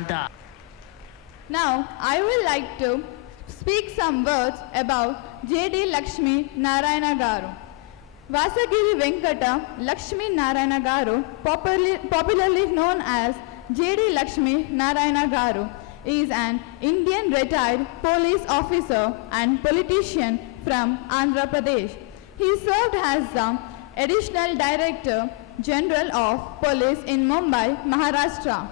Shanta. Now, I would like to speak some words about J.D. Lakshmi Narayana Garu. Vasagiri Venkata Lakshmi Narayana Garu, popularly known as J.D. Lakshmi Narayana Garu, is an Indian retired police officer and politician from Andhra Pradesh. He served as the Additional Director General of Police in Mumbai, Maharashtra.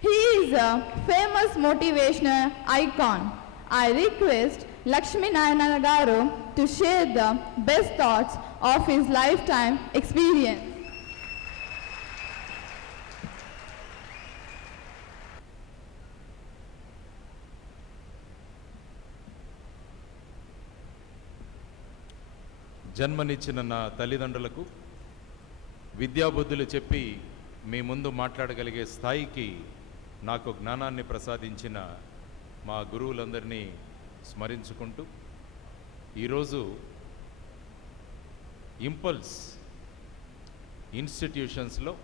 He is a famous motivational icon. I request Lakshmi Narayana Garu to share the best thoughts of his lifetime experience. జన్మనిచ్చిన నా తల్లిదండ్రులకు విద్యాబుద్ధులు చెప్పి మీ ముందు మాట్లాడగలిగే స్థాయికి నాకు జ్ఞానాన్ని ప్రసాదించిన మా గురువులందరినీ స్మరించుకుంటూ ఈరోజు ఇంపల్స్ ఇన్స్టిట్యూషన్స్లో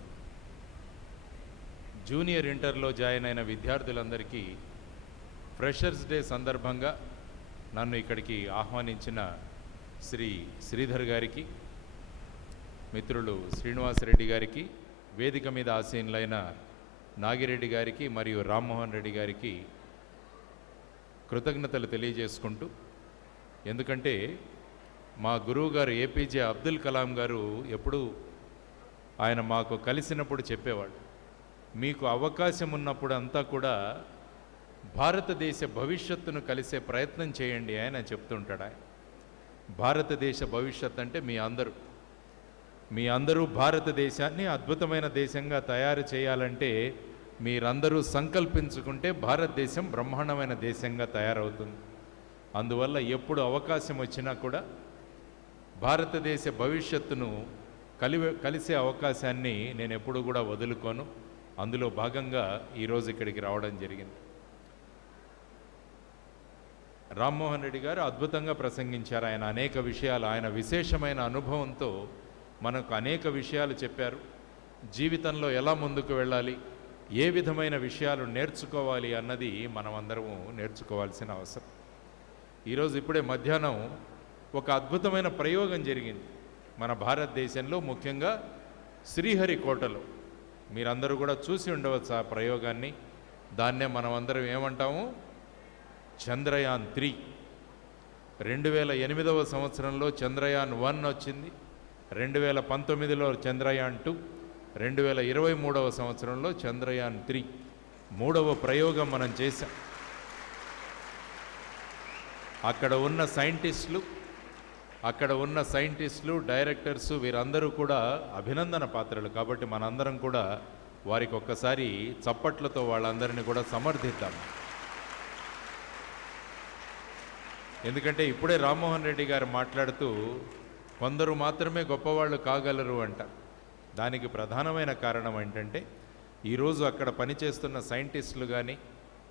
జూనియర్ ఇంటర్లో జాయిన్ అయిన విద్యార్థులందరికీ ఫ్రెషర్స్ డే సందర్భంగా నన్ను ఇక్కడికి ఆహ్వానించిన శ్రీ శ్రీధర్ గారికి, మిత్రులు శ్రీనివాసరెడ్డి గారికి, వేదిక మీద ఆసీనులైన నాగిరెడ్డి గారికి మరియు రామ్మోహన్ రెడ్డి గారికి కృతజ్ఞతలు తెలియజేసుకుంటూ, ఎందుకంటే మా గురువు గారు ఏపీజే అబ్దుల్ కలాం గారు ఎప్పుడూ ఆయన మాకు కలిసినప్పుడు చెప్పేవాడు, మీకు అవకాశం ఉన్నప్పుడు అంతా కూడా భారతదేశ భవిష్యత్తును కలిసే ప్రయత్నం చేయండి ఆయన చెప్తుంటాడు. ఆయన భారతదేశ భవిష్యత్ అంటే మీ అందరూ భారతదేశాన్ని అద్భుతమైన దేశంగా తయారు చేయాలంటే మీరందరూ సంకల్పించుకుంటే భారతదేశం బ్రహ్మాండమైన దేశంగా తయారవుతుంది. అందువల్ల ఎప్పుడు అవకాశం వచ్చినా కూడా భారతదేశ భవిష్యత్తును కలిసే అవకాశాన్ని నేను ఎప్పుడు కూడా వదులుకోను. అందులో భాగంగా ఈరోజు ఇక్కడికి రావడం జరిగింది. రామ్మోహన్ రెడ్డి గారు అద్భుతంగా ప్రసంగించారు. ఆయన అనేక విషయాలు, ఆయన విశేషమైన అనుభవంతో మనకు అనేక విషయాలు చెప్పారు. జీవితంలో ఎలా ముందుకు వెళ్ళాలి, ఏ విధమైన విషయాలు నేర్చుకోవాలి అన్నది మనం అందరము నేర్చుకోవాల్సిన అవసరం. ఈరోజు ఇప్పుడే మధ్యాహ్నం ఒక అద్భుతమైన ప్రయోగం జరిగింది మన భారతదేశంలో, ముఖ్యంగా శ్రీహరికోటలో. మీరందరూ కూడా చూసి ఉండవచ్చు ఆ ప్రయోగాన్ని. దాన్నే మనం అందరం ఏమంటాము, చంద్రయాన్ 3. 2008వ సంవత్సరంలో చంద్రయాన్ 1 వచ్చింది, 2019లో చంద్రయాన్ 2, 2023వ సంవత్సరంలో చంద్రయాన్ 3. 3వ ప్రయోగం మనం చేశాం. అక్కడ ఉన్న సైంటిస్టులు, డైరెక్టర్సు వీరందరూ కూడా అభినందన పాత్రలు. కాబట్టి మనందరం కూడా వారికి ఒక్కసారి చప్పట్లతో వాళ్ళందరినీ కూడా సమర్థిద్దాం. ఎందుకంటే ఇప్పుడే రామ్మోహన్ రెడ్డి గారు మాట్లాడుతూ కొందరు మాత్రమే గొప్పవాళ్ళు కాగలరు అంట. దానికి ప్రధానమైన కారణం ఏంటంటే ఈరోజు అక్కడ పనిచేస్తున్న సైంటిస్టులు కానీ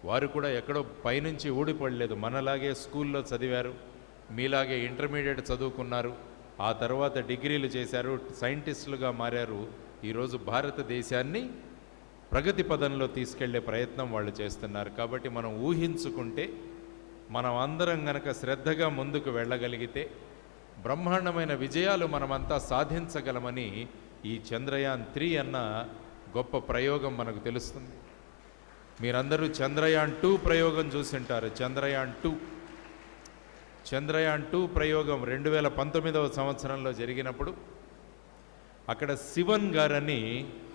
వారు కూడా ఎక్కడో పైనుంచి ఊడిపడలేదు. మనలాగే స్కూల్లో చదివారు, మీలాగే ఇంటర్మీడియట్ చదువుకున్నారు, ఆ తర్వాత డిగ్రీలు చేశారు, సైంటిస్టులుగా మారారు. ఈరోజు భారతదేశాన్ని ప్రగతి పదంలో తీసుకెళ్లే ప్రయత్నం వాళ్ళు చేస్తున్నారు. కాబట్టి మనం ఊహించుకుంటే, మనం అందరం గనక శ్రద్ధగా ముందుకు వెళ్ళగలిగితే బ్రహ్మాండమైన విజయాలు మనమంతా సాధించగలమని ఈ చంద్రయాన్ 3 అన్న గొప్ప ప్రయోగం మనకు తెలుస్తుంది. మీరందరూ చంద్రయాన్ 2 ప్రయోగం చూసింటారు. చంద్రయాన్ 2 ప్రయోగం 2019వ సంవత్సరంలో జరిగినప్పుడు అక్కడ శివన్ గారని,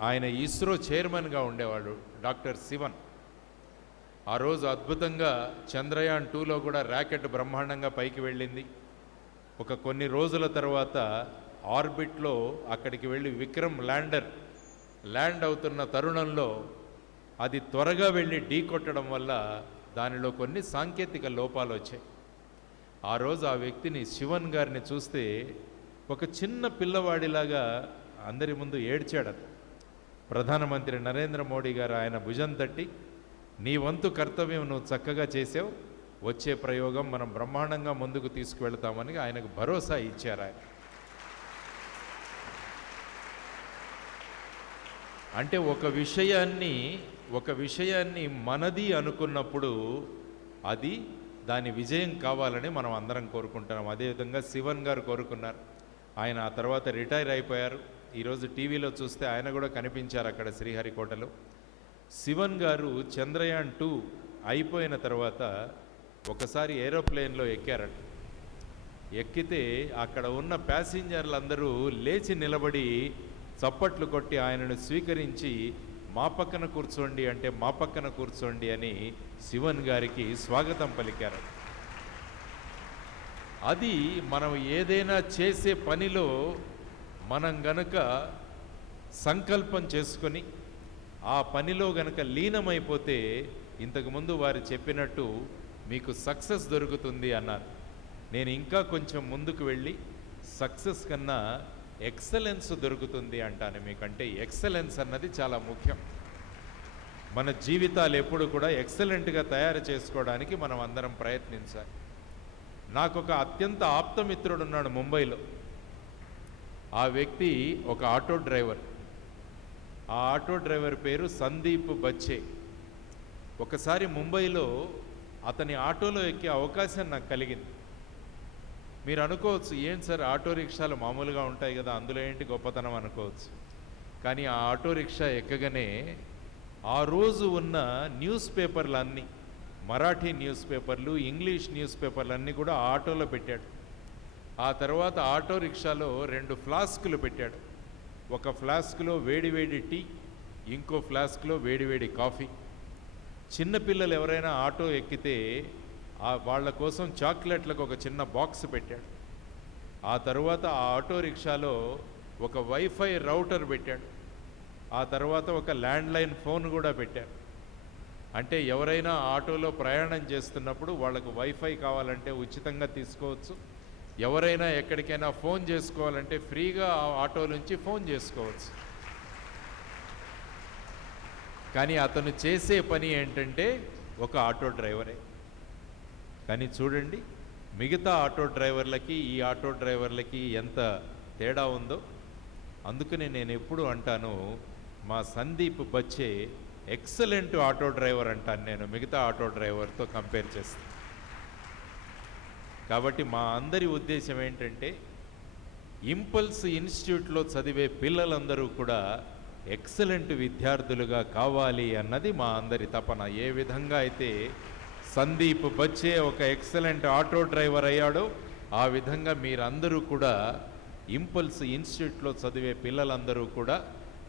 ఆయన ఇస్రో చైర్మన్గా ఉండేవాడు, డాక్టర్ శివన్. ఆ రోజు అద్భుతంగా చంద్రయాన్ 2లో కూడా ర్యాకెట్ బ్రహ్మాండంగా పైకి వెళ్ళింది. ఒక కొన్ని రోజుల తర్వాత ఆర్బిట్లో అక్కడికి వెళ్ళి విక్రమ్ ల్యాండ్ అవుతున్న తరుణంలో అది త్వరగా వెళ్ళి ఢీ కొట్టడం వల్ల దానిలో కొన్ని సాంకేతిక లోపాలు వచ్చాయి. ఆ రోజు ఆ వ్యక్తిని, శివన్ గారిని చూస్తే ఒక చిన్న పిల్లవాడిలాగా అందరి ముందు ఏడ్చాడు. ప్రధానమంత్రి నరేంద్ర మోడీ గారు ఆయన భుజం తట్టి, నీ వంతు కర్తవ్యం నువ్వు చక్కగా చేసావు, వచ్చే ప్రయోగం మనం బ్రహ్మాండంగా ముందుకు తీసుకువెళ్తామని ఆయనకు భరోసా ఇచ్చారు. ఆయన అంటే ఒక విషయాన్ని ఒక విషయాన్ని మనది అనుకున్నప్పుడు అది దాని విజయం కావాలని మనం అందరం కోరుకుంటున్నాం. అదేవిధంగా శివన్ గారు కోరుకున్నారు. ఆయన ఆ తర్వాత రిటైర్ అయిపోయారు. ఈరోజు టీవీలో చూస్తే ఆయన కూడా కనిపించారు అక్కడ శ్రీహరికోటలో. శివన్ గారు చంద్రయాన్ 2 అయిపోయిన తర్వాత ఒకసారి ఏరోప్లేన్లో ఎక్కారట. ఎక్కితే అక్కడ ఉన్న ప్యాసింజర్లందరూ లేచి నిలబడి చప్పట్లు కొట్టి ఆయనను స్వీకరించి మా పక్కన కూర్చోండి అంటే మా పక్కన కూర్చోండి అని శివన్ గారికి స్వాగతం పలికారు. అది మనం ఏదైనా చేసే పనిలో మనం గనక సంకల్పం చేసుకొని ఆ పనిలో గనక లీనమైపోతే ఇంతకుముందు వారు చెప్పినట్టు మీకు సక్సెస్ దొరుకుతుంది అన్నారు. నేను ఇంకా కొంచెం ముందుకు వెళ్ళి సక్సెస్ కన్నా ఎక్సలెన్స్ దొరుకుతుంది అంటాను. మీకంటే ఎక్సలెన్స్ అన్నది చాలా ముఖ్యం. మన జీవితాలు ఎప్పుడు కూడా ఎక్సలెంట్గా తయారు చేసుకోవడానికి మనం అందరం ప్రయత్నించాలి. నాకు ఒక అత్యంత ఆప్తమిత్రుడు ఉన్నాడు ముంబైలో. ఆ వ్యక్తి ఒక ఆటో డ్రైవర్. ఆ ఆటో డ్రైవర్ పేరు సందీప్ బచ్చే. ఒకసారి ముంబైలో అతని ఆటోలో ఎక్కే అవకాశం నాకు కలిగింది. మీరు అనుకోవచ్చు, ఏం సార్ ఆటో రిక్షాలు మామూలుగా ఉంటాయి కదా, అందులో ఏంటి గొప్పతనం అనుకోవచ్చు. కానీ ఆ ఆటో రిక్షా ఎక్కగానే ఆ రోజు ఉన్న న్యూస్ పేపర్లు అన్నీ, మరాఠీ న్యూస్ పేపర్లు, ఇంగ్లీష్ న్యూస్ పేపర్లు అన్నీ కూడా ఆటోలో పెట్టాడు. ఆ తర్వాత ఆటో రిక్షాలో 2 ఫ్లాస్కులు పెట్టాడు. ఒక ఫ్లాస్క్లో వేడివేడి టీ, ఇంకో ఫ్లాస్క్లో వేడివేడి కాఫీ. చిన్నపిల్లలు ఎవరైనా ఆటో ఎక్కితే వాళ్ళ కోసం చాక్లెట్లకు ఒక చిన్న బాక్స్ పెట్టాడు. ఆ తర్వాత ఆ ఆటో రిక్షాలో ఒక వైఫై రౌటర్ పెట్టాడు. ఆ తర్వాత ఒక ల్యాండ్లైన్ ఫోన్ కూడా పెట్టారు. అంటే ఎవరైనా ఆటోలో ప్రయాణం చేస్తున్నప్పుడు వాళ్ళకు వైఫై కావాలంటే ఉచితంగా తీసుకోవచ్చు. ఎవరైనా ఎక్కడికైనా ఫోన్ చేసుకోవాలంటే ఫ్రీగా ఆ ఆటో నుంచి ఫోన్ చేసుకోవచ్చు. కానీ అతను చేసే పని ఏంటంటే ఒక ఆటో డ్రైవరే. కానీ చూడండి, మిగతా ఆటో డ్రైవర్లకి ఈ ఆటో డ్రైవర్లకి ఎంత తేడా ఉందో. అందుకనే నేను ఎప్పుడు అంటాను, మా సందీప్ బచ్చే ఎక్సలెంట్ ఆటో డ్రైవర్ అంటాను నేను మిగతా ఆటో డ్రైవర్తో కంపేర్ చేస్తాను. కాబట్టి మా అందరి ఉద్దేశం ఏంటంటే ఇంపల్స్ ఇన్స్టిట్యూట్లో చదివే పిల్లలందరూ కూడా ఎక్సలెంట్ విద్యార్థులుగా కావాలి అన్నది మా అందరి తపన. ఏ విధంగా అయితే సందీప్ బచ్చే ఒక ఎక్సలెంట్ ఆటో డ్రైవర్ అయ్యాడో ఆ విధంగా మీరందరూ కూడా ఇంపల్స్ ఇన్స్టిట్యూట్లో చదివే పిల్లలందరూ కూడా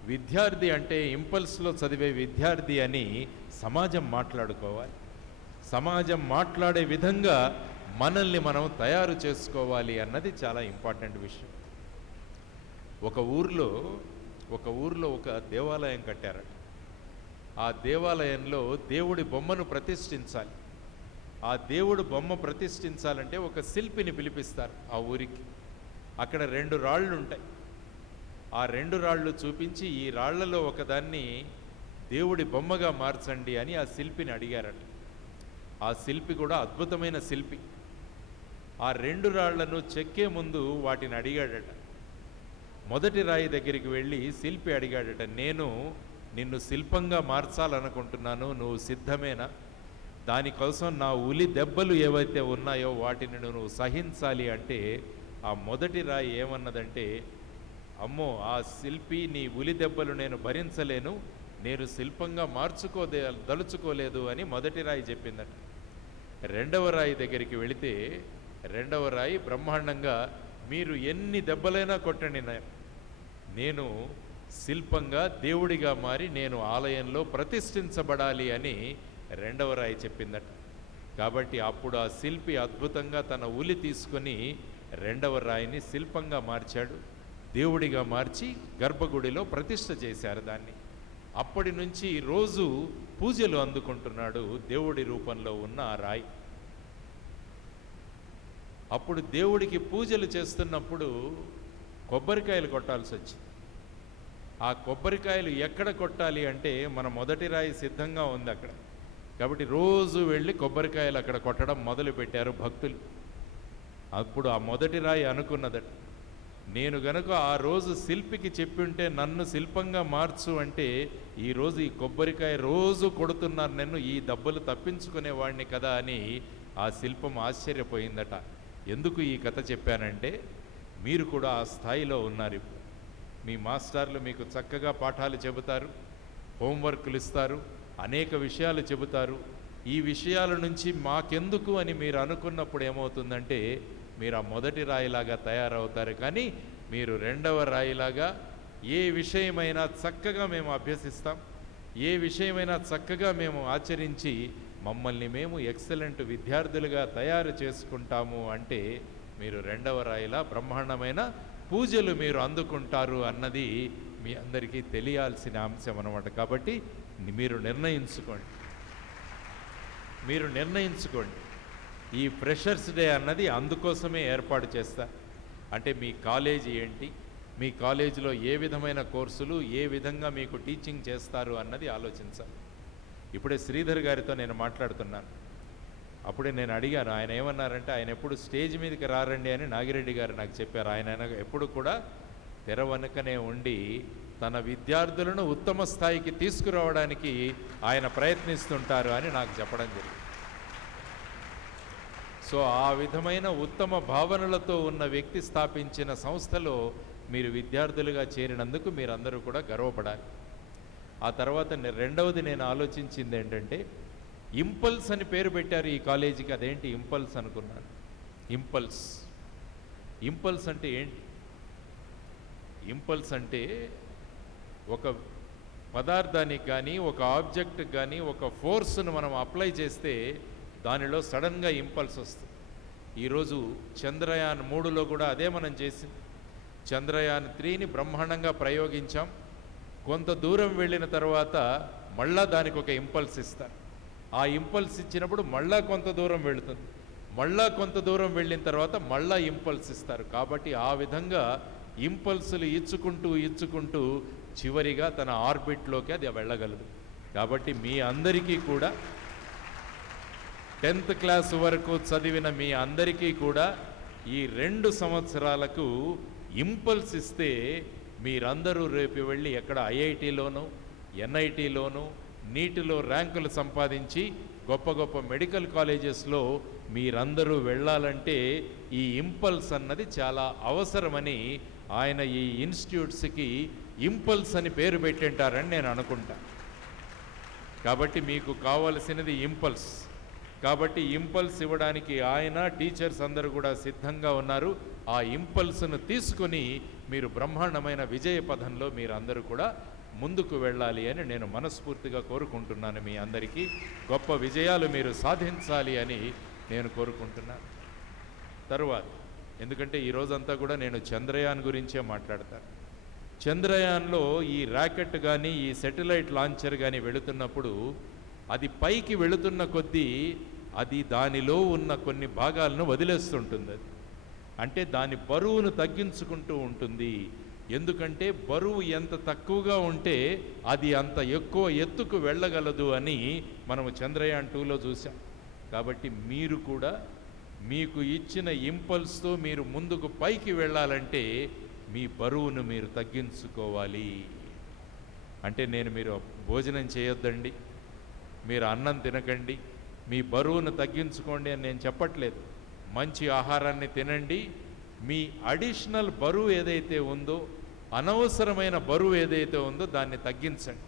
విద్యార్థి అంటే ఇంపల్స్లో చదివే విద్యార్థి అని సమాజం మాట్లాడుకోవాలి. సమాజం మాట్లాడే విధంగా మనల్ని మనం తయారు చేసుకోవాలి అన్నది చాలా ఇంపార్టెంట్ విషయం. ఒక ఊర్లో ఒక దేవాలయం కట్టారట. ఆ దేవాలయంలో దేవుడి బొమ్మను ప్రతిష్ఠించాలి. ఆ దేవుడు బొమ్మ ప్రతిష్ఠించాలంటే ఒక శిల్పిని పిలిపిస్తారు ఆ ఊరికి. అక్కడ 2 రాళ్ళు ఉంటాయి. ఆ 2 రాళ్ళు చూపించి ఈ రాళ్లలో ఒకదాన్ని దేవుడి బొమ్మగా మార్చండి అని ఆ శిల్పిని అడిగారట. ఆ శిల్పి కూడా అద్భుతమైన శిల్పి. ఆ 2 రాళ్లను చెక్కే ముందు వాటిని అడిగాడట. మొదటి రాయి దగ్గరికి వెళ్ళి శిల్పి అడిగాడట, నేను నిన్ను శిల్పంగా మార్చాలనుకుంటున్నాను, నువ్వు సిద్ధమేనా? దానికోసం నా ఉలి దెబ్బలు ఏవైతే ఉన్నాయో వాటిని నువ్వు సహించాలి అంటే ఆ మొదటి రాయి ఏమన్నదంటే, అమ్మో ఆ శిల్పి నీ ఉలి దెబ్బలు నేను భరించలేను, నేను శిల్పంగా దలుచుకోలేదు అని మొదటి రాయి చెప్పిందట. 2వ రాయి దగ్గరికి వెళితే 2వ రాయి బ్రహ్మాండంగా, మీరు ఎన్ని దెబ్బలైనా కొట్టండి, నేను శిల్పంగా దేవుడిగా మారి నేను ఆలయంలో ప్రతిష్ఠించబడాలి అని 2వ రాయి చెప్పిందట. కాబట్టి అప్పుడు ఆ శిల్పి అద్భుతంగా తన ఉలి తీసుకొని 2వ రాయిని శిల్పంగా మార్చాడు, దేవుడిగా మార్చి గర్భగుడిలో ప్రతిష్ఠ చేశారు దాన్ని. అప్పటి నుంచి రోజు పూజలు అందుకుంటున్నాడు దేవుడి రూపంలో ఉన్న ఆ రాయి. అప్పుడు దేవుడికి పూజలు చేస్తున్నప్పుడు కొబ్బరికాయలు కొట్టాల్సి వచ్చింది. ఆ కొబ్బరికాయలు ఎక్కడ కొట్టాలి అంటే మన మొదటి రాయి సిద్ధంగా ఉంది అక్కడ. కాబట్టి రోజు వెళ్ళి కొబ్బరికాయలు అక్కడ కొట్టడం మొదలుపెట్టారు భక్తులు. అప్పుడు ఆ మొదటి రాయి అనుకున్నదట, నేను గనుక ఆ రోజు శిల్పికి చెప్పింటే నన్ను శిల్పంగా మార్చు అంటే ఈరోజు ఈ కొబ్బరికాయ రోజు కొడుతున్నారు, నన్ను ఈ దెబ్బలు తప్పించుకునేవాడిని కదా అని ఆ శిల్పం ఆశ్చర్యపోయిందట. ఎందుకు ఈ కథ చెప్పానంటే మీరు కూడా ఆ స్థాయిలో ఉన్నారు. మీ మాస్టర్లు మీకు చక్కగా పాఠాలు చెబుతారు, హోంవర్క్లు ఇస్తారు, అనేక విషయాలు చెబుతారు. ఈ విషయాల నుంచి మాకెందుకు అని మీరు అనుకున్నప్పుడు ఏమవుతుందంటే మీరు ఆ మొదటి రాయిలాగా తయారవుతారు. కానీ మీరు రెండవ రాయిలాగా ఏ విషయమైనా చక్కగా మేము అభ్యసిస్తాం, ఏ విషయమైనా చక్కగా మేము ఆచరించి మమ్మల్ని మేము ఎక్సలెంట్ విద్యార్థులుగా తయారు చేసుకుంటాము అంటే మీరు రెండవ రాయిలా బ్రహ్మాండమైన పూజలు మీరు అందుకుంటారు అన్నది మీ అందరికీ తెలియాల్సిన అంశం అన్నమాట. కాబట్టి మీరు నిర్ణయించుకోండి. ఈ ఫ్రెషర్స్ డే అన్నది అందుకోసమే ఏర్పాటు చేస్తారు. అంటే మీ కాలేజీ ఏంటి, మీ కాలేజీలో ఏ విధమైన కోర్సులు, ఏ విధంగా మీకు టీచింగ్ చేస్తారు అన్నది ఆలోచించాలి. ఇప్పుడే శ్రీధర్ గారితో నేను మాట్లాడుతున్నాను. అప్పుడే నేను అడిగాను, ఆయన ఏమన్నారంటే ఆయన ఎప్పుడు స్టేజ్ మీదకి రారండి అని నాగిరెడ్డి గారు నాకు చెప్పారు. ఆయన ఎప్పుడు కూడా తెర వెనుకనే ఉండి తన విద్యార్థులను ఉత్తమ స్థాయికి తీసుకురావడానికి ఆయన ప్రయత్నిస్తుంటారు అని నాకు చెప్పడం జరిగింది. సో ఆ విధమైన ఉత్తమ భావనలతో ఉన్న వ్యక్తి స్థాపించిన సంస్థలో మీరు విద్యార్థులుగా చేరినందుకు మీరందరూ కూడా గర్వపడాలి. ఆ తర్వాత రెండవది నేను ఆలోచించింది ఏంటంటే ఇంపల్స్ అని పేరు పెట్టారు ఈ కాలేజీకి. అదేంటి ఇంపల్స్ అనుకున్నాను. ఇంపల్స్ అంటే ఏంటి? ఇంపల్స్ అంటే ఒక పదార్థానికి కానీ, ఒక ఆబ్జెక్ట్కి కానీ ఒక ఫోర్స్ను మనం అప్లై చేస్తే దానిలో సడన్గా ఇంపల్స్ వస్తుంది. ఈరోజు చంద్రయాన్ 3లో కూడా అదే మనం చేసింది. చంద్రయాన్ 3ని బ్రహ్మాండంగా ప్రయోగించాం. కొంత దూరం వెళ్ళిన తర్వాత మళ్ళా దానికి ఒక ఇంపల్స్ ఇస్తారు. ఆ ఇంపల్స్ ఇచ్చినప్పుడు మళ్ళా కొంత దూరం వెళుతుంది. మళ్ళా కొంత దూరం వెళ్ళిన తర్వాత మళ్ళా ఇంపల్స్ ఇస్తారు. కాబట్టి ఆ విధంగా ఇంపల్సులు ఇచ్చుకుంటూ చివరిగా తన ఆర్బిట్లోకి అది వెళ్ళగలదు. కాబట్టి మీ అందరికీ కూడా 10th క్లాస్ వరకు చదివిన మీ అందరికీ కూడా ఈ 2 సంవత్సరాలకు ఇంపల్స్ ఇస్తే మీరందరూ రేపు వెళ్ళి ఎక్కడ ఐఐటీలోనూ, ఎన్ఐటీలోనూ, నీటిలో ర్యాంకులు సంపాదించి గొప్ప గొప్ప మెడికల్ కాలేజెస్లో మీరందరూ వెళ్ళాలంటే ఈ ఇంపల్స్ అన్నది చాలా అవసరమని ఆయన ఈ ఇన్స్టిట్యూట్స్కి ఇంపల్స్ అని పేరు పెట్టింటారని నేను అనుకుంటా. కాబట్టి మీకు కావలసినది ఇంపల్స్. కాబట్టి ఇంపల్స్ ఇవ్వడానికి ఆయన, టీచర్స్ అందరూ కూడా సిద్ధంగా ఉన్నారు. ఆ ఇంపల్స్ను తీసుకొని మీరు బ్రహ్మాండమైన విజయ పథంలో మీరందరూ కూడా ముందుకు వెళ్ళాలి అని నేను మనస్ఫూర్తిగా కోరుకుంటున్నాను. మీ అందరికీ గొప్ప విజయాలు మీరు సాధించాలి అని నేను కోరుకుంటున్నాను. తరువాత ఎందుకంటే ఈరోజంతా కూడా నేను చంద్రయాన్ గురించే మాట్లాడతాను. చంద్రయాన్లో ఈ ర్యాకెట్ కానీ, ఈ శాటిలైట్ లాంచర్ కానీ వెళుతున్నప్పుడు అది పైకి వెళుతున్న కొద్దీ అది దానిలో ఉన్న కొన్ని భాగాలను వదిలేస్తుంటుంది. అది అంటే దాని బరువును తగ్గించుకుంటూ ఉంటుంది. ఎందుకంటే బరువు ఎంత తక్కువగా ఉంటే అది అంత ఎక్కువ ఎత్తుకు వెళ్ళగలదు అని మనము చంద్రయాన్ 2లో చూసాం. కాబట్టి మీరు కూడా మీకు ఇచ్చిన ఇంపల్స్తో మీరు ముందుకు పైకి వెళ్ళాలంటే మీ బరువును మీరు తగ్గించుకోవాలి. అంటే మీరు భోజనం చేయొద్దండి, మీరు అన్నం తినకండి, మీ బరువును తగ్గించుకోండి అని నేను చెప్పట్లేదు. మంచి ఆహారాన్ని తినండి. మీ అడిషనల్ బరువు ఏదైతే ఉందో, అనవసరమైన బరువు ఏదైతే ఉందో దాన్ని తగ్గించండి.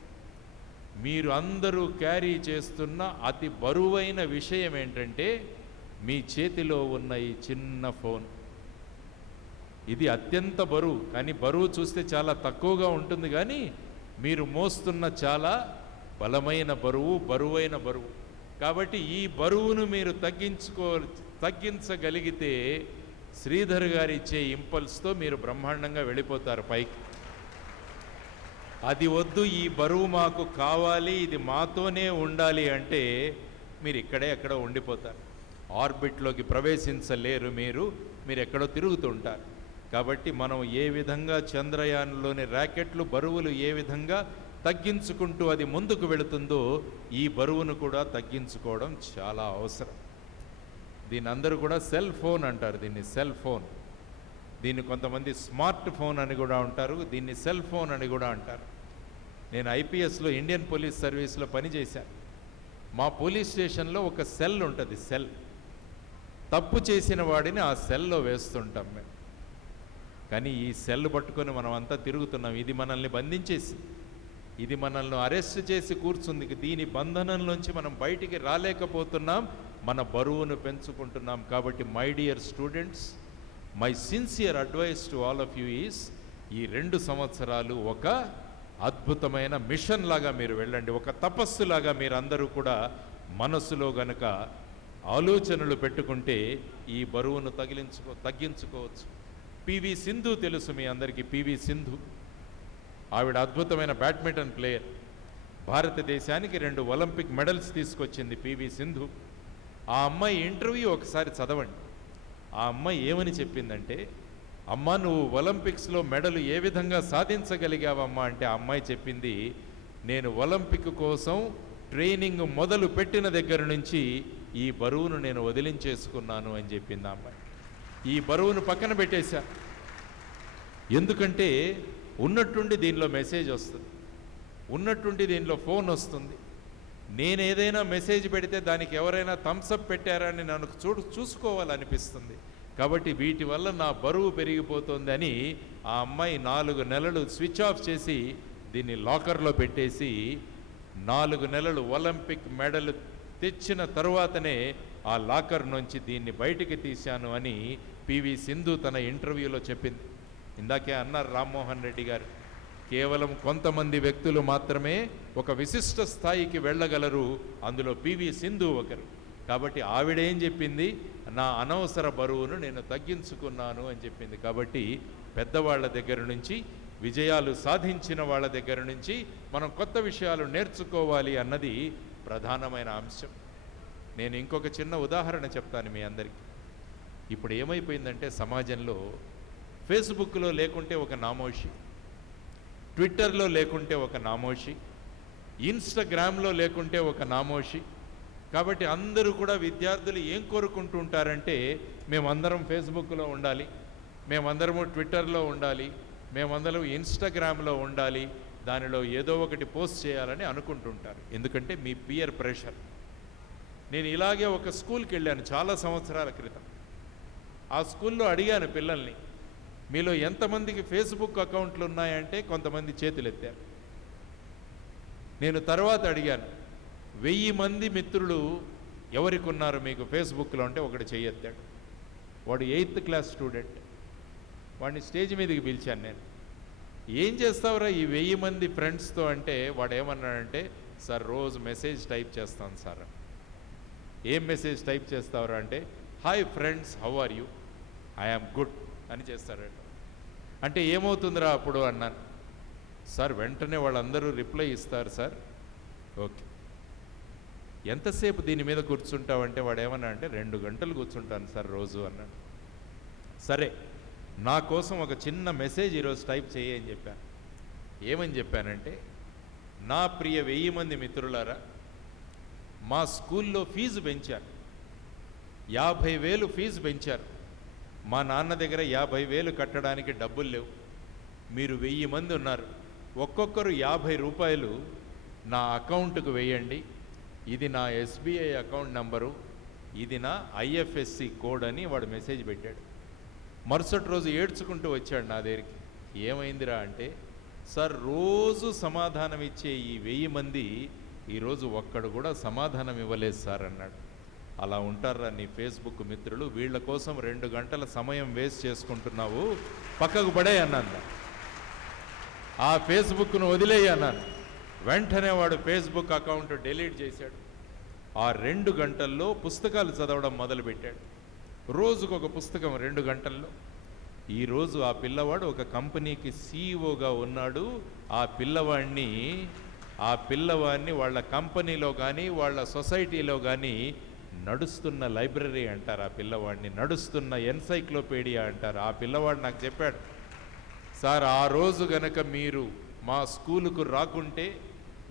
మీరు అందరూ క్యారీ చేస్తున్న అతి బరువైన విషయం ఏంటంటే మీ చేతిలో ఉన్న ఈ చిన్న ఫోన్. ఇది అత్యంత బరువు. కానీ బరువు చూస్తే చాలా తక్కువగా ఉంటుంది, కానీ మీరు మోస్తున్న చాలా బలమైన బరువైన బరువు. కాబట్టి ఈ బరువును మీరు తగ్గించగలిగితే శ్రీధర్ గారు ఇచ్చే ఇంపల్స్తో మీరు బ్రహ్మాండంగా వెళ్ళిపోతారు పైకి. అది వద్దు, ఈ బరువు మాకు కావాలి, ఇది మాతోనే ఉండాలి అంటే మీరు ఎక్కడ ఉండిపోతారు. ఆర్బిట్లోకి ప్రవేశించలేరు. మీరు ఎక్కడో తిరుగుతుంటారు. కాబట్టి మనం ఏ విధంగా చంద్రయాన్లోని ర్యాకెట్లు బరువులు ఏ విధంగా తగ్గించుకుంటూ అది ముందుకు వెళుతుందో ఈ బరువును కూడా తగ్గించుకోవడం చాలా అవసరం. దీని అందరూ కూడా సెల్ ఫోన్ అంటారు. దీన్ని సెల్ ఫోన్. దీన్ని కొంతమంది స్మార్ట్ ఫోన్ అని కూడా అంటారు, దీన్ని సెల్ ఫోన్ అని కూడా అంటారు. నేను ఐపీఎస్లో ఇండియన్ పోలీస్ సర్వీస్లో పనిచేశాను. మా పోలీస్ స్టేషన్లో ఒక సెల్ ఉంటుంది. సెల్ తప్పు చేసిన వాడిని ఆ సెల్లో వేస్తుంటాం మేము. కానీ ఈ సెల్ పట్టుకొని మనం అంతా తిరుగుతున్నాం. ఇది మనల్ని బంధించేసి, ఇది మనల్ని అరెస్ట్ చేసి కూర్చుంది. దీని బంధనంలోంచి మనం బయటికి రాలేకపోతున్నాం, మన బరువును పెంచుకుంటున్నాం. కాబట్టి my dear students, my sincere advice to all of you is, ఈ 2 సంవత్సరాలు ఒక అద్భుతమైన మిషన్ లాగా మీరు వెళ్ళండి. ఒక తపస్సులాగా మీరు అందరూ కూడా మనసులో గనక ఆలోచనలు పెట్టుకుంటే ఈ బరువును తగ్గించుకోవచ్చు. పివి సింధు తెలుసు మీ అందరికీ. పివి సింధు ఆవిడ అద్భుతమైన బ్యాడ్మింటన్ ప్లేయర్. భారతదేశానికి 2 ఒలింపిక్ మెడల్స్ తీసుకొచ్చింది పివి సింధు. ఆ అమ్మాయి ఇంటర్వ్యూ ఒకసారి చదవండి. ఆ అమ్మాయి ఏమని చెప్పిందంటే, అమ్మ నువ్వు ఒలింపిక్స్లో మెడల్ ఏ విధంగా సాధించగలిగావమ్మా అంటే, ఆ అమ్మాయి చెప్పింది, నేను ఒలింపిక్ కోసం ట్రైనింగ్ మొదలు పెట్టిన దగ్గర నుంచి ఈ బరువును నేను వదిలించేసుకున్నాను అని చెప్పింది ఆ అమ్మాయి. ఈ బరువును పక్కన పెట్టేశా. ఎందుకంటే ఉన్నట్టుండి దీనిలో మెసేజ్ వస్తుంది, ఉన్నట్టుండి దీనిలో ఫోన్ వస్తుంది. నేను ఏదైనా మెసేజ్ పెడితే దానికి ఎవరైనా థమ్సప్ పెట్టారని నన్ను చూసుకోవాలనిపిస్తుంది. కాబట్టి వీటి వల్ల నా బరువు పెరిగిపోతుంది అని ఆ అమ్మాయి 4 నెలలు స్విచ్ ఆఫ్ చేసి దీన్ని లాకర్లో పెట్టేసి 4 నెలలు ఒలింపిక్ మెడల్ తెచ్చిన తరువాతనే ఆ లాకర్ నుంచి దీన్ని బయటికి తీశాను అని పివి సింధు తన ఇంటర్వ్యూలో చెప్పింది. ఇందాకే అన్నారు రామ్మోహన్ రెడ్డి గారు, కేవలం కొంతమంది వ్యక్తులు మాత్రమే ఒక విశిష్ట స్థాయికి వెళ్ళగలరు, అందులో పివి సింధు ఒకరు. కాబట్టి ఆవిడేం చెప్పింది, నా అనవసర బరువును నేను తగ్గించుకున్నాను అని చెప్పింది. కాబట్టి పెద్దవాళ్ళ దగ్గర నుంచి, విజయాలు సాధించిన వాళ్ళ దగ్గర నుంచి మనం కొత్త విషయాలు నేర్చుకోవాలి అన్నది ప్రధానమైన అంశం. నేను ఇంకొక చిన్న ఉదాహరణ చెప్తాను మీ అందరికీ. ఇప్పుడు ఏమైపోయిందంటే సమాజంలో ఫేస్బుక్లో లేకుంటే ఒక నామోషి, ట్విట్టర్లో లేకుంటే ఒక నామోషి, ఇన్స్టాగ్రామ్లో లేకుంటే ఒక నామోషి. కాబట్టి అందరూ కూడా విద్యార్థులు ఏం కోరుకుంటూ ఉంటారంటే, మేమందరం ఫేస్బుక్లో ఉండాలి, మేమందరము ట్విట్టర్లో ఉండాలి, మేమందరం ఇన్స్టాగ్రామ్లో ఉండాలి, దానిలో ఏదో ఒకటి పోస్ట్ చేయాలని అనుకుంటుంటారు. ఎందుకంటే మీ పియర్ ప్రెషర్. నేను ఇలాగే ఒక స్కూల్కి వెళ్ళాను చాలా సంవత్సరాల క్రితం. ఆ స్కూల్లో అడిగాను పిల్లల్ని, మీలో ఎంతమందికి ఫేస్బుక్ అకౌంట్లు ఉన్నాయంటే కొంతమంది చేతులు ఎత్తారు. నేను తర్వాత అడిగాను, 1000 మంది మిత్రులు ఎవరికి ఉన్నారు మీకు ఫేస్బుక్లో అంటే ఒకటి చెయ్యెత్తాడు. వాడు 8th క్లాస్ స్టూడెంట్. వాడిని స్టేజ్ మీదకి పిలిచాను నేను. ఏం చేస్తావురా ఈ 1000 మంది ఫ్రెండ్స్తో అంటే వాడు ఏమన్నాడంటే, సార్ రోజు మెసేజ్ టైప్ చేస్తాను సార్. ఏం మెసేజ్ టైప్ చేస్తావురా అంటే, hi friends how are you, I am good అని చేస్తారట. అంటే ఏమవుతుందిరా అప్పుడు అన్నాను. సార్ వెంటనే వాళ్ళందరూ రిప్లై ఇస్తారు సార్. ఓకే, ఎంతసేపు దీని మీద కూర్చుంటావంటే వాడు ఏమన్నా అంటే 2 గంటలు కూర్చుంటాను సార్ రోజు అన్నాడు. సరే, నా కోసం ఒక చిన్న మెసేజ్ ఈరోజు టైప్ చేయి అని చెప్పాను. ఏమని చెప్పానంటే, నా ప్రియ 1000 మంది మిత్రులారా, మా స్కూల్లో ఫీజు పెంచారు, 50,000 ఫీజు పెంచారు. మా నాన్న దగ్గర 50,000 కట్టడానికి డబ్బులు లేవు. మీరు 1000 మంది ఉన్నారు, ఒక్కొక్కరు 50 రూపాయలు నా అకౌంట్కు వేయండి. ఇది నా SBI అకౌంట్ నంబరు, ఇది నా IFSC కోడ్ అని వాడు మెసేజ్ పెట్టాడు. మరుసటి రోజు ఏడ్చుకుంటూ వచ్చాడు నా దగ్గరికి. ఏమైందిరా అంటే, సార్ రోజు సమాధానం ఇచ్చే ఈ 1000 మంది ఈరోజు ఒక్కడు కూడా సమాధానం ఇవ్వలేదు సార్ అన్నాడు. అలా ఉంటారా నీ ఫేస్బుక్ మిత్రులు? వీళ్ళ కోసం 2 గంటల సమయం వేస్ట్ చేసుకుంటున్నావు, పక్కకు పడే అన్నాను. ఆ ఫేస్బుక్ను వదిలేయి అన్నాను. వెంటనే వాడు ఫేస్బుక్ అకౌంట్ డిలీట్ చేశాడు. ఆ 2 గంటల్లో పుస్తకాలు చదవడం మొదలుపెట్టాడు. రోజుకొక పుస్తకం 2 గంటల్లో. ఈరోజు ఆ పిల్లవాడు ఒక కంపెనీకి CEOగా ఉన్నాడు. ఆ పిల్లవాడిని వాళ్ళ కంపెనీలో కానీ వాళ్ళ సొసైటీలో కానీ నడుస్తున్న లైబ్రరీ అంటారు. ఆ పిల్లవాడిని నడుస్తున్న ఎన్సైక్లోపీడియా అంటారు. ఆ పిల్లవాడు నాకు చెప్పాడు, సార్ ఆ రోజు గనక మీరు మా స్కూలుకు రాకుంటే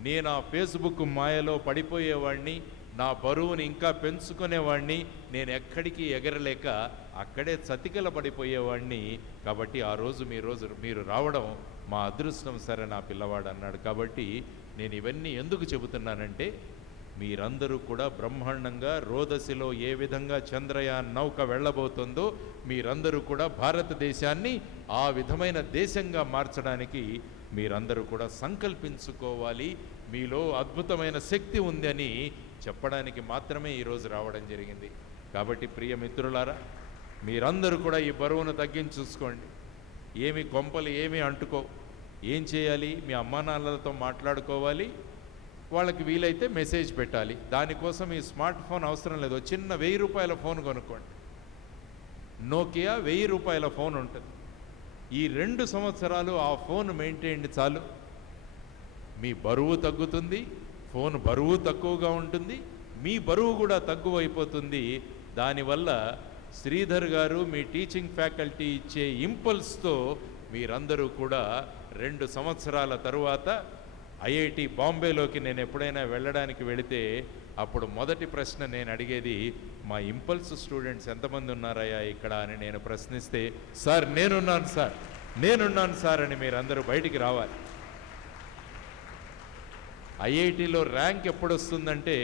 నేను ఆ ఫేస్బుక్ మాయలో పడిపోయేవాడిని, నా బరువుని ఇంకా పెంచుకునేవాడిని, నేను ఎక్కడికి ఎగరలేక అక్కడే చతికిల పడిపోయేవాడిని. కాబట్టి ఆ రోజు మీరు రావడం మా అదృష్టం సరే నా పిల్లవాడు అన్నాడు. కాబట్టి నేను ఇవన్నీ ఎందుకు చెబుతున్నానంటే, మీరందరూ కూడా బ్రహ్మాండంగా రోదసిలో ఏ విధంగా చంద్రయాన్ నౌక వెళ్ళబోతుందో మీరందరూ కూడా భారతదేశాన్ని ఆ విధమైన దేశంగా మార్చడానికి మీరందరూ కూడా సంకల్పించుకోవాలి. మీలో అద్భుతమైన శక్తి ఉందని చెప్పడానికి మాత్రమే ఈరోజు రావడం జరిగింది. కాబట్టి ప్రియ మిత్రులారా, మీరందరూ కూడా ఈ బరువును తగ్గించుకోండి. ఏమి కొంపలు ఏమీ అంటుకో. ఏం చేయాలి? మీ అమ్మా నాన్నలతో మాట్లాడుకోవాలి, వాళ్ళకి వీలైతే మెసేజ్ పెట్టాలి. దానికోసం ఈ స్మార్ట్ ఫోన్ అవసరం లేదు. చిన్న 1000 రూపాయల ఫోన్ కొనుక్కోండి. నోకియా 1000 రూపాయల ఫోన్ ఉంటుంది. ఈ 2 సంవత్సరాలు ఆ ఫోన్ మెయింటైన్ చాలు. మీ బరువు తగ్గుతుంది, ఫోన్ బరువు తక్కువగా ఉంటుంది, మీ బరువు కూడా తక్కువైపోతుంది. దానివల్ల శ్రీధర్ గారు మీ టీచింగ్ ఫ్యాకల్టీ ఇచ్చే ఇంపల్స్తో మీరందరూ కూడా 2 సంవత్సరాల తరువాత ఐఐటి బాంబేలోకి నేను ఎప్పుడైనా వెళ్ళడానికి వెళితే అప్పుడు మొదటి ప్రశ్న నేను అడిగేది, మా ఇంపల్స్ స్టూడెంట్స్ ఎంతమంది ఉన్నారయ్యా ఇక్కడ అని నేను ప్రశ్నిస్తే, సార్ నేనున్నాను సార్ అని మీరందరూ బయటికి రావాలి. ఐఐటిలో ర్యాంక్ ఎప్పుడు వస్తుందంటే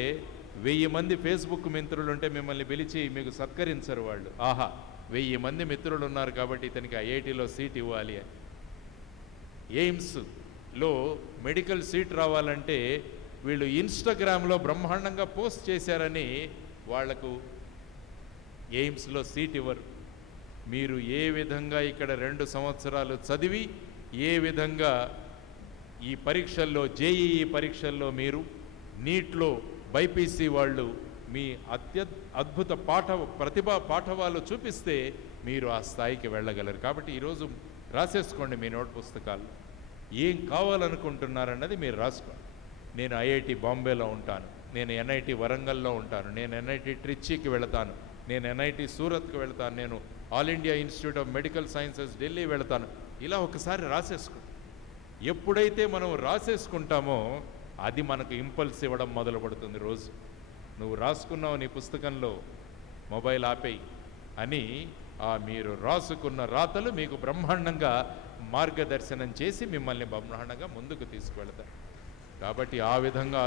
1000 మంది ఫేస్బుక్ మిత్రులు ఉంటే మిమ్మల్ని పిలిచి మీకు సత్కరించరు వాళ్ళు. ఆహా, 1000 మంది మిత్రులు ఉన్నారు కాబట్టి ఇతనికి ఐఐటిలో సీట్ ఇవ్వాలి అని. ఎయిమ్స్లో మెడికల్ సీట్ రావాలంటే వీళ్ళు ఇన్స్టాగ్రామ్లో బ్రహ్మాండంగా పోస్ట్ చేశారని వాళ్లకు ఎయిమ్స్లో సీట్ ఇవ్వరు. మీరు ఏ విధంగా ఇక్కడ 2 సంవత్సరాలు చదివి ఏ విధంగా ఈ పరీక్షల్లో జేఈఈ పరీక్షల్లో మీరు నీట్లో బైపీసీ వాళ్ళు మీ అద్భుత ప్రతిభా పాఠవాలు చూపిస్తే మీరు ఆ స్థాయికి వెళ్ళగలరు. కాబట్టి ఈరోజు రాసేసుకోండి మీ నోట్ పుస్తకాలు. ఏం కావాలనుకుంటున్నారన్నది మీరు రాసుకోండి. నేను ఐఐటి బాంబేలో ఉంటాను, నేను ఎన్ఐటి వరంగల్లో ఉంటాను, నేను ఎన్ఐటి ట్రిచీకి వెళతాను, నేను ఎన్ఐటి సూరత్కి వెళతాను, నేను all India institute of medical sciences Delhi వెళతాను. ఇలా ఒకసారి రాసేసుకోండి. ఎప్పుడైతే మనం రాసేసుకుంటామో అది మనకు ఇంపల్స్ ఇవ్వడం మొదలు పడుతుంది. రోజు నువ్వు రాసుకున్నావు నీ పుస్తకంలో, మొబైల్ ఆపేయి అని మీరు రాసుకున్న రాతలు మీకు బ్రహ్మాండంగా మార్గదర్శనం చేసి మిమ్మల్ని బ్రహ్మాండంగా ముందుకు తీసుకువెళతారు. కాబట్టి ఆ విధంగా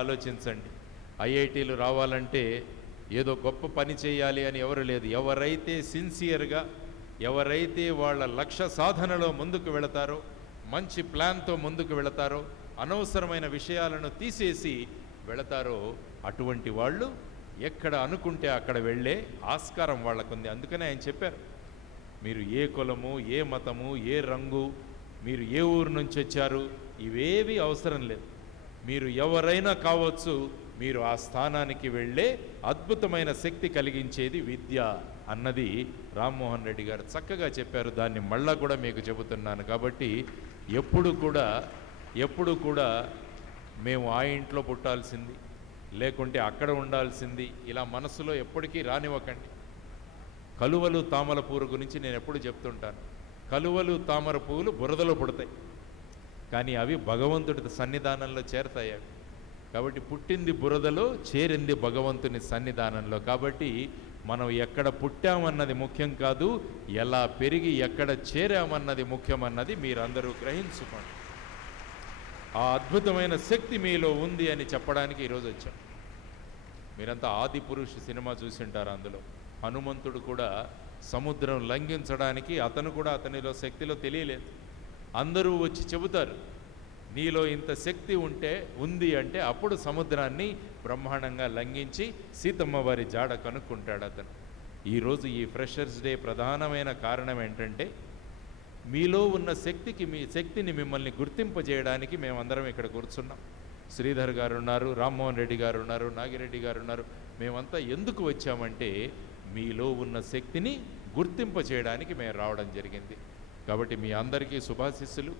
ఆలోచించండి. ఐఐటీలు రావాలంటే ఏదో గొప్ప పని చేయాలి అని ఎవరు లేదు. ఎవరైతే సిన్సియర్గా, ఎవరైతే వాళ్ళ లక్ష్య సాధనలో ముందుకు వెళతారో, మంచి ప్లాన్తో ముందుకు వెళతారో, అనవసరమైన విషయాలను తీసేసి వెళతారో, అటువంటి వాళ్ళు ఎక్కడ అనుకుంటే అక్కడ వెళ్ళే ఆస్కారం వాళ్ళకుంది. అందుకనే ఆయన చెప్పారు, మీరు ఏ కులము, ఏ మతము, ఏ రంగు, మీరు ఏ ఊరు నుంచి వచ్చారు, ఇవేవి అవసరం లేదు. మీరు ఎవరైనా కావచ్చు, మీరు ఆ స్థానానికి వెళ్ళే అద్భుతమైన శక్తి కలిగించేది విద్య అన్నది రామ్మోహన్ రెడ్డి గారు చక్కగా చెప్పారు. దాన్ని మళ్ళా కూడా మీకు చెబుతున్నాను. కాబట్టి ఎప్పుడు కూడా మేము ఆ ఇంట్లో పుట్టాల్సింది, లేకుంటే అక్కడ ఉండాల్సింది, ఇలా మనసులో ఎప్పటికీ రానివ్వకండి. కలువలు తామర పువ్వు గురించి నేను ఎప్పుడు చెప్తుంటాను. కలువలు తామర పువ్వులు బురదలో పుడతాయి, కానీ అవి భగవంతుడి సన్నిధానంలో చేరతాయి. కాబట్టి పుట్టింది బురదలో, చేరింది భగవంతుని సన్నిధానంలో. కాబట్టి మనం ఎక్కడ పుట్టామన్నది ముఖ్యం కాదు, ఎలా పెరిగి ఎక్కడ చేరామన్నది ముఖ్యమన్నది మీరందరూ గ్రహించుకోండి. ఆ అద్భుతమైన శక్తి మీలో ఉంది అని చెప్పడానికి ఈరోజు వచ్చాం. మీరంతా ఆదిపురుష్ సినిమా చూసింటారు. అందులో హనుమంతుడు కూడా సముద్రం లంఘించడానికి అతనిలో శక్తిలో తెలియలేదు. అందరూ వచ్చి చెబుతారు, నీలో ఇంత శక్తి ఉంది అంటే అప్పుడు సముద్రాన్ని బ్రహ్మాండంగా లంఘించి సీతమ్మ వారి జాడ కనుక్కుంటాడు అతను. ఈరోజు ఈ ఫ్రెషర్స్ డే ప్రధానమైన కారణం ఏంటంటే, మీలో ఉన్న శక్తిని మిమ్మల్ని గుర్తింపజేయడానికి మేమందరం ఇక్కడ కూర్చున్నాం. శ్రీధర్ గారు ఉన్నారు, రామ్మోహన్ రెడ్డి గారు ఉన్నారు, నాగిరెడ్డి గారు ఉన్నారు. మేమంతా ఎందుకు వచ్చామంటే మీలో ఉన్న శక్తిని గుర్తింపజేయడానికి మేము రావడం జరిగింది. కాబట్టి మీ అందరికీ శుభాశిస్సులు,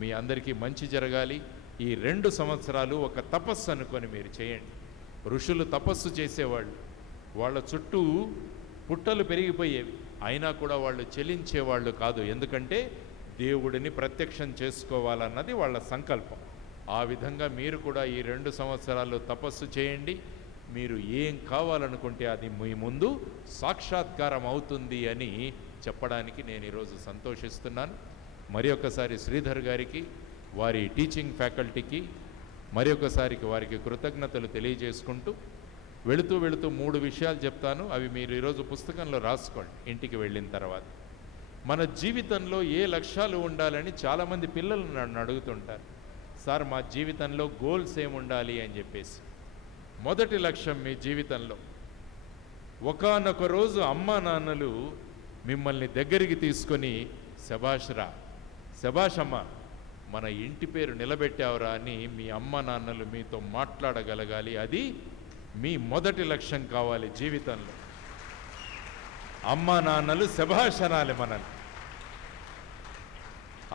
మీ అందరికీ మంచి జరగాలి. ఈ 2 సంవత్సరాలు ఒక తపస్సు అనుకొని మీరు చేయండి. ఋషులు తపస్సు చేసేవాళ్ళు, వాళ్ళ చుట్టూ పుట్టలు పెరిగిపోయేవి, అయినా కూడా వాళ్ళు చెలించేవాళ్ళు కాదు. ఎందుకంటే దేవుడిని ప్రత్యక్షం చేసుకోవాలన్నది వాళ్ళ సంకల్పం. ఆ విధంగా మీరు కూడా ఈ 2 సంవత్సరాలు తపస్సు చేయండి. మీరు ఏం కావాలనుకుంటే అది మీ ముందు సాక్షాత్కారం అవుతుంది అని చెప్పడానికి నేను ఈరోజు సంతోషిస్తున్నాను. మరి ఒకసారి శ్రీధర్ గారికి, వారి టీచింగ్ ఫ్యాకల్టీకి మరి ఒకసారికి వారికి కృతజ్ఞతలు తెలియజేసుకుంటూ వెళుతూ 3 విషయాలు చెప్తాను. అవి మీరు ఈరోజు పుస్తకంలో రాసుకోండి ఇంటికి వెళ్ళిన తర్వాత. మన జీవితంలో ఏ లక్ష్యాలు ఉండాలని చాలామంది పిల్లలు నన్ను అడుగుతుంటారు, సార్ మా జీవితంలో గోల్స్ ఏముండాలి అని చెప్పేసి. మొదటి లక్ష్యం మీ జీవితంలో, ఒకానొక రోజు అమ్మా నాన్నలు మిమ్మల్ని దగ్గరికి తీసుకొని శభాష్రా, శభాషమ్మ మన ఇంటి పేరు నిలబెట్టావురా అని మీ అమ్మ నాన్నలు మీతో మాట్లాడగలగాలి. అది మీ మొదటి లక్ష్యం కావాలి జీవితంలో. అమ్మా నాన్నలు శభాష్ అనాలి మనల్ని.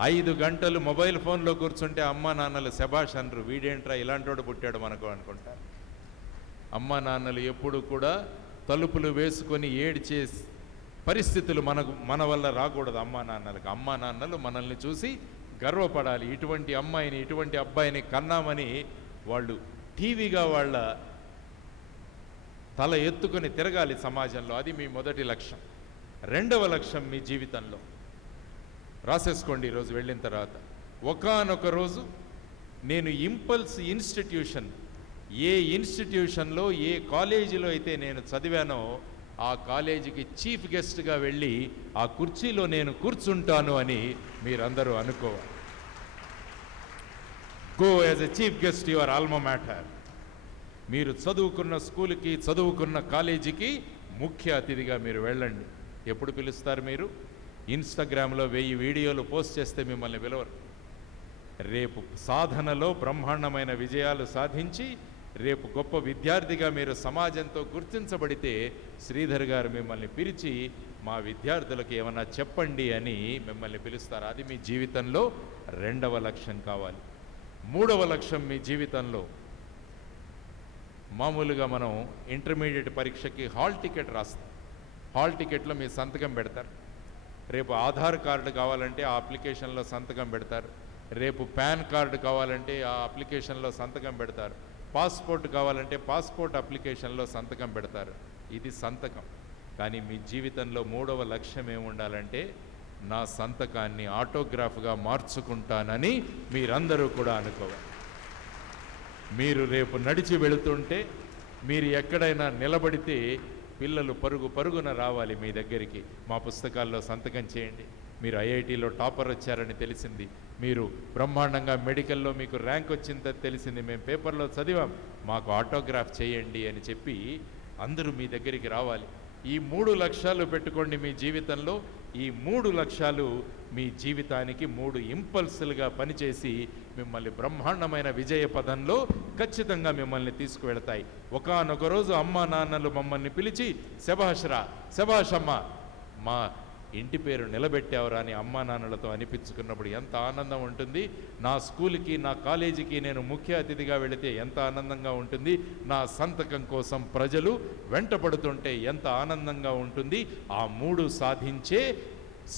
5 గంటలు మొబైల్ ఫోన్లో కూర్చుంటే అమ్మా నాన్నలు శభాష్ అనరు, వీడేంట్రా ఇలాంటోడు పుట్టాడు మనకు అనుకుంటారు. అమ్మా నాన్నలు ఎప్పుడు కూడా తలుపులు వేసుకొని ఏడ్చే పరిస్థితులు మన వల్ల రాకూడదు అమ్మా నాన్నలకు. అమ్మా నాన్నలు మనల్ని చూసి గర్వపడాలి, ఇటువంటి అమ్మాయిని ఇటువంటి అబ్బాయిని కన్నామని వాళ్ళు టీవీగా వాళ్ళ తల ఎత్తుకొని తిరగాలి సమాజంలో. అది మీ మొదటి లక్ష్యం. రెండవ లక్ష్యం మీ జీవితంలో రాసేసుకోండి ఈరోజు వెళ్ళిన తర్వాత. ఒకానొక రోజు నేను ఇంపల్స్ ఇన్స్టిట్యూషన్, ఏ ఇన్స్టిట్యూషన్లో ఏ కాలేజీలో అయితే నేను చదివానో ఆ కాలేజీకి చీఫ్ గెస్ట్గా వెళ్ళి ఆ కుర్చీలో నేను కూర్చుంటాను అని మీరందరూ అనుకోవాలి. Go as a chief guest your alma mater. మీరు చదువుకున్న స్కూల్కి, చదువుకున్న కాలేజీకి ముఖ్య అతిథిగా మీరు వెళ్ళండి. ఎప్పుడు పిలుస్తారు మీరు? ఇన్స్టాగ్రామ్లో 1000 వీడియోలు పోస్ట్ చేస్తే మిమ్మల్ని పిలవరు. రేపు సాధనలో బ్రహ్మాండమైన విజయాలు సాధించి రేపు గొప్ప విద్యార్థిగా మీరు సమాజంతో గుర్తించబడితే శ్రీధర్ గారు మిమ్మల్ని పిలిచి మా విద్యార్థులకు ఏమన్నా చెప్పండి అని మిమ్మల్ని పిలుస్తారు. అది మీ జీవితంలో రెండవ లక్ష్యం కావాలి. మూడవ లక్ష్యం మీ జీవితంలో, మామూలుగా మనం ఇంటర్మీడియట్ పరీక్షకి హాల్ టికెట్ రాస్తాం. హాల్ టికెట్లో మీ సంతకం పెడతారు. రేపు ఆధార్ కార్డు కావాలంటే ఆ అప్లికేషన్లో సంతకం పెడతారు. రేపు పాన్ కార్డు కావాలంటే ఆ అప్లికేషన్లో సంతకం పెడతారు. పాస్పోర్ట్ కావాలంటే పాస్పోర్ట్ అప్లికేషన్లో సంతకం పెడతారు. ఇది సంతకం. కానీ మీ జీవితంలో మూడవ లక్ష్యం ఏముండాలంటే, నా సంతకాన్ని ఆటోగ్రాఫ్గా మార్చుకుంటానని మీరందరూ కూడా అనుకోవాలి. మీరు రేపు నడిచి వెళుతుంటే, మీరు ఎక్కడైనా నిలబడితే పిల్లలు పరుగున రావాలి మీ దగ్గరికి, మా పుస్తకాల్లో సంతకం చేయండి, మీరు ఐఐటీలో టాపర్ వచ్చారని తెలిసింది, మీరు బ్రహ్మాండంగా మెడికల్లో మీకు ర్యాంక్ వచ్చిందని తెలిసింది, మేము పేపర్లో చదివాం, మాకు ఆటోగ్రాఫ్ చేయండి అని చెప్పి అందరూ మీ దగ్గరికి రావాలి. ఈ 3 లక్ష్యాలు పెట్టుకోండి మీ జీవితంలో. ఈ 3 లక్ష్యాలు మీ జీవితానికి 3 ఇంపల్సులుగా పనిచేసి మిమ్మల్ని బ్రహ్మాండమైన విజయ పదంలో ఖచ్చితంగా మిమ్మల్ని తీసుకువెళతాయి. ఒకానొక రోజు అమ్మా నాన్నలు మమ్మల్ని పిలిచి శభాష్రా, శభాషమ్మ మా ఇంటి పేరు నిలబెట్టావురా అని అమ్మా నాన్నలతో అనిపించుకున్నప్పుడు ఎంత ఆనందం ఉంటుంది. నా స్కూల్కి, నా కాలేజీకి నేను ముఖ్య అతిథిగా వెళితే ఎంత ఆనందంగా ఉంటుంది. నా సంతకం కోసం ప్రజలు వెంటపడుతుంటే ఎంత ఆనందంగా ఉంటుంది. ఆ 3 సాధించే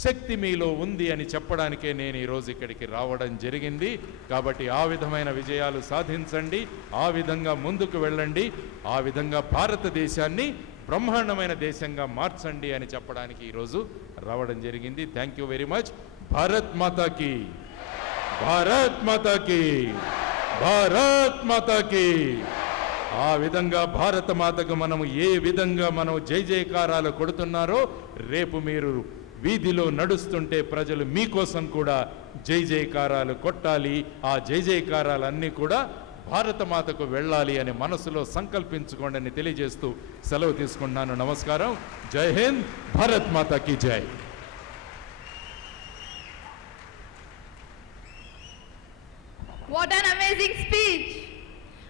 శక్తి మీలో ఉంది అని చెప్పడానికే నేను ఈరోజు ఇక్కడికి రావడం జరిగింది. కాబట్టి ఆ విధమైన విజయాలు సాధించండి, ఆ విధంగా ముందుకు వెళ్ళండి, ఆ విధంగా భారతదేశాన్ని బ్రహ్మాండమైన దేశంగా మార్చండి అని చెప్పడానికి ఈరోజు రావడం జరిగింది. Thank you very much. Bharat మాతాకి, భారత్ మాతాకి, భారత్ మాతాకి. ఆ విధంగా భారత మాతకు మనము ఏ విధంగా మనం జై జయకారాలు కొడుతున్నారో, రేపు మీరు వీధిలో నడుస్తుంటే ప్రజలు మీకోసం కూడా జై జయకారాలు కొట్టాలి. ఆ జై జయకారాలన్నీ కూడా భారతమాతకు వెళ్ళాలి అని మనసులో సంకల్పించుకోండి అని తెలియజేస్తూ సెలవు తీసుకుంటున్నాను. నమస్కారం. జై హింద్. భారత్ మాతాకి జై. What an amazing speech!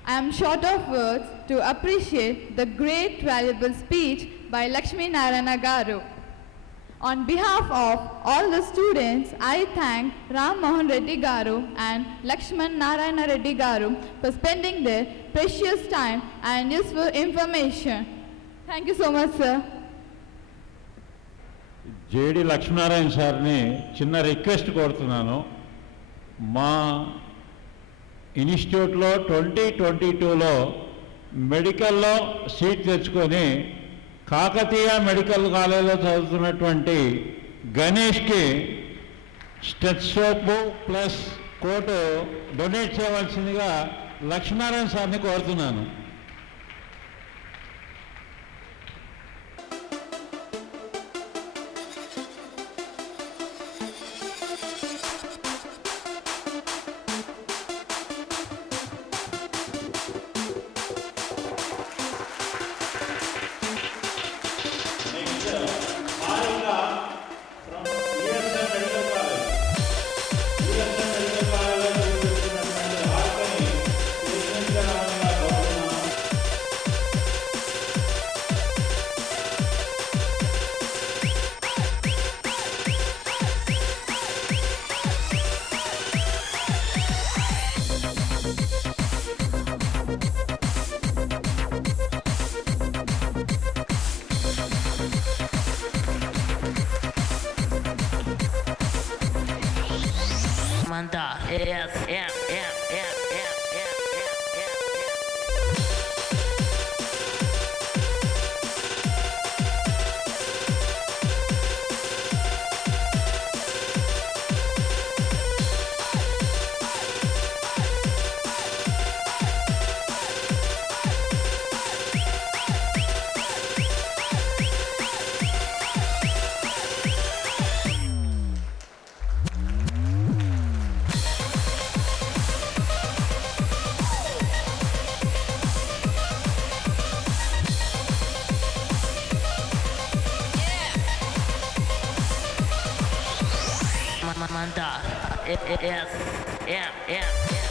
I am short of words to appreciate the great valuable speech by Lakshmi Narayana Garu. On behalf of all the students, I thank Ram Mohan Reddy Garu and Lakshman Narayana Reddy Garu for spending their precious time and useful information. Thank you so much, sir. JD Lakshminarayana సార్ని చిన్న request కోరుతున్నాను. మా ఇన్స్టిట్యూట్లో 2022లో మెడికల్లో seat తెచ్చుకొని Kakatiya medical కాలేజీలో చదువుతున్నటువంటి గణేష్కి stethoscope plus coat donate చేయవలసిందిగా లక్ష్మీనారాయణ సార్ని కోరుతున్నాను. Manda, yeah. Manda, yeah.